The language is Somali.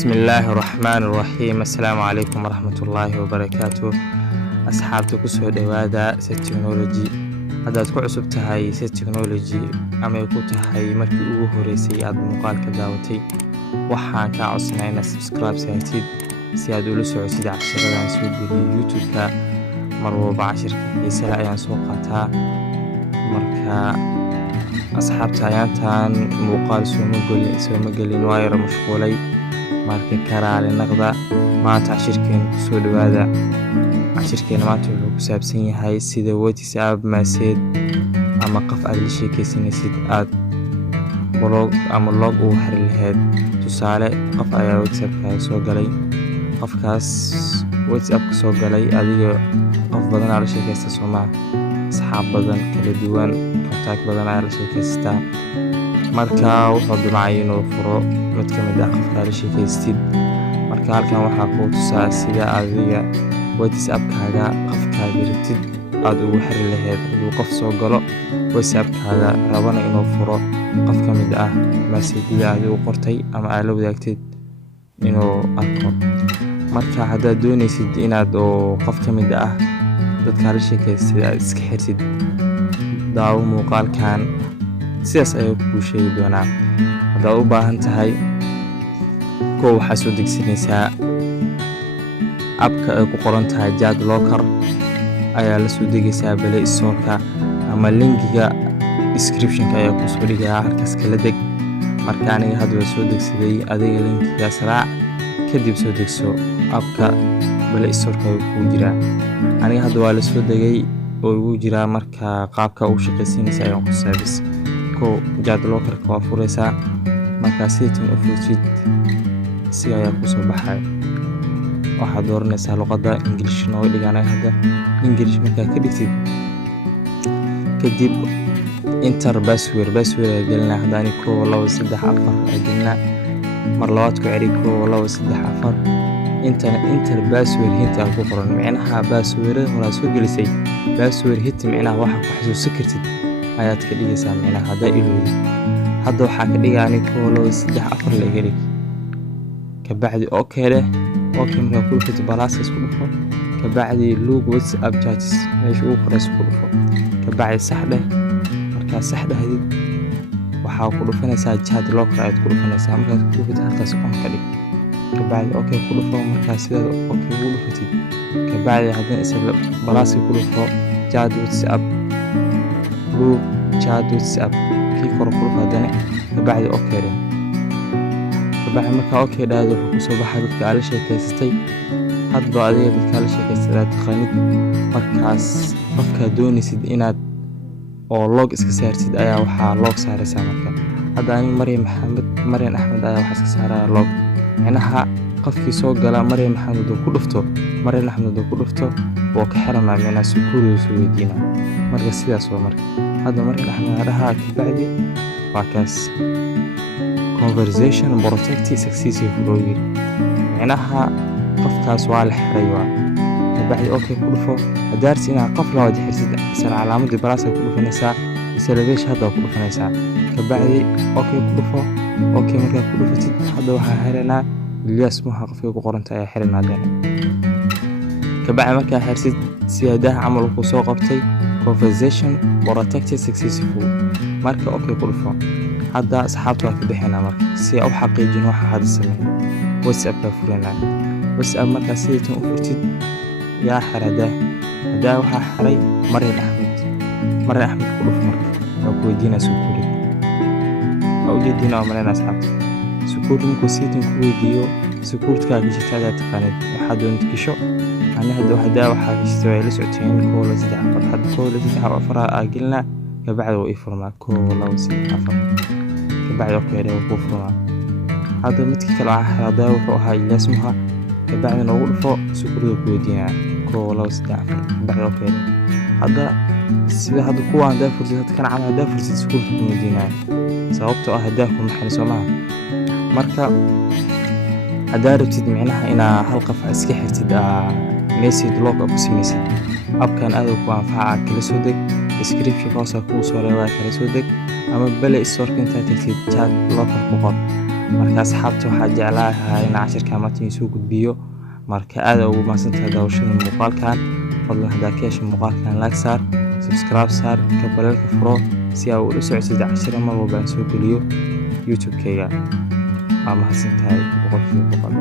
بسم الله الرحمن الرحيم. السلام عليكم ورحمة الله وبركاته. أصحابتي كسو دوادا سيت تكنولوجي هذا ku cusub tahay site technology ama ku tahay markii ugu horeysay aad muuqaalka daawatay waxaan ka codsanayaa inaad subscribe saartid si aad ula socotid casharradan soo geliyo YouTube-ka mar walba casharka xiiso ayaan soo qaataa. marka asxaabta ayaantan muuqaal soo ma gelin waa yar mashquulay marka karaale naqda maanta casharkeen ku soo dhawaada. casharkeena maanta wuxuu ku saabsan yahay sida WhatsApp message ama qof aad la sheekaysanaysid aad blog ama log u xiri lahayd. tusaale qof ayaa WhatsApp-ka soo galay, qofkaas WhatsApp-ka soo galay adiga qof badan aad la sheekaysta Soomaa, asxaab badan kala duwan, contact badan aad la sheekaystaa. marka wuxuu damcay inuu furo mid ka mid ah qofka la sheekaystid. marka halkan waxaa ku tusaa sida adiga WhatsApp-kaaga qofkaaga rabtid aad ugu xiri lahayd. hadduu qof soo galo WhatsApp-kaaga rabana inuu furo qof ka mid ah message-da aad u qortay ama aad la wadaagtid inuu arko. marka haddaad doonaysid inaad qof ka mid ah dadka la sheekaystid aad iska xirtid, daawo muuqaalkan sidaas ayuu kuu sheegi doonaa. haddaad u baahan tahay waxaad soo degsanaysaa abka ay ku qoran tahay Chat Locker ayaa la soo degaysaa Play Store-ka ama linkiga description-ka ayaa ku soo dhigayaa halkaas kala deg. marka aniga hadda soo degsaday adiga linkigaas raac kadib soo degso abka Play Store-ka ku jira. aniga hadda waa la soo degay oo ugu jira. marka qaabka uu shaqaysiinaysa ayaan ku saabis Chat Locker-ka waa furaysaa. marka sidan u furtid si ayaa ku soo baxay. waxaad dooranaysaa luqadda English noo dhiganay. hadda English markaa ka dhigtid kadib enter password gelina. hadda ani 1 2 3 4 gelina. mar labaad ku celi 1 2 3 4 enter password hinta ku qoran macnaha password hore soo gelisay. password hit macnaha waxa ku xasuusin kartid ayaad ka dhigaysaa macnaha hadda ilooday. hadda waxaa ka dhigaani 1 2 3 4 la geli kabacdi okay leh. okay markaa ku dhufto balaaska isku dhufo kabacdi log WhatsApp chats meesha uu qoray isku dhufo kabacdi sax dheh. markaa sax dhahdid waxaa ku dhufanaysaa Chat Locker aad ku dhufanaysaa. markaa ku dhufto halkaas on ka dhig kabacdi okay ku dhufo. markaa sidaad okay ugu dhufatid kabacdi haddana isla balaaska ku dhufo Chat WhatsApp log Chat WhatsApp kii kor ku dhufo haddana kabacdi okay leh. kabacdi markaa okay dhahdo wuxuu ku soo baxay dadka aad la sheekaystay. hadba adiga dadka la sheekaystay aad taqaanid. markaas qofka doonaysid inaad log iska saartid ayaa waxaa log saaraysaa. marka hadda ani Maryam Axmed ayaa waxaa iska saaraya log macnaha qofkii soo gala Maryam Axmed uu ku dhufto waa ka xiranaa macnaha sukuuriyo soo weydiina. marka sidaas waa marka hadda Maryam Axmed dhaha kabacdi waa kaas conversation protected successfully macnaha qofkaas waa la xiray. kabacdi okay ku dhufo. hadaarsi inaad qof la wada xirsid isla calaamadii balaaska ku dhufanaysaa isla beesh hadda ku dhufanaysaa kabacdi okay ku dhufo. okay markaa ku dhufatid hadda waxaa xiranaa Ilyas Muha qofka ku qoranta ayaa xiranaa dana. kabacdi markaa xirsid siyaadaha camal ku soo qabtay conversation protected successful. marka okay ku dhufo. hadda asxaabtu waa ka bixinaa. marka si ay u xaqiijin waxa hadda sameeyay WhatsApp-ka furana. WhatsApp markaa sidan u furtid yaa xirada hadda waxaa xiray Maryam Axmed ku dhufo. marka waa ku weydiinaa sukuuri oo ujeedina marayna asxaabta sukuuri markuu sidan ku weydiiyo sukuurtkaaga gishtada taqaanid waxaad doonto gisho. ana hadda waxaa gishto ay la socoteen 1 2 3 4 hadda 1 2 3 4 gelina kabacdi oo ifurmaa 1 2 3 4 kabacdi okay leh ku furmaa. hadda midkii kale hadda wuxuu ahaa Ilyas Muha kabacdi noogu dhufo sukuurida ku weydiinaa 1 2 3 4 kabacdi okay leh. hadda sida hadda kuwaan daa fursid hadda kan camal daa fursid sukuurida ku weydiinaa sababtoo ah hadda ku maxay Soomaa. marka hadda rabtid macnaha inaa hal qof iska xirtid message log ku samaysid abkan aad ku anfaca kala soo deg description hoos ku soo reebaa kala soo deg ama Play Store-ka inta tagtid Chat Locker ku qor marka asxaabta waxaa jeclahay in cashirka maanta soo gudbiyo marka aad ugu mahadsantahay daawashada muuqaalkan fadlan hadaa ka hesho muuqaalkan like saar subscribe saar kabalka furo si aad u socodsid cashir mar walba aan soo geliyo YouTube-kayga ama mahadsantahay boqolkiiba boqol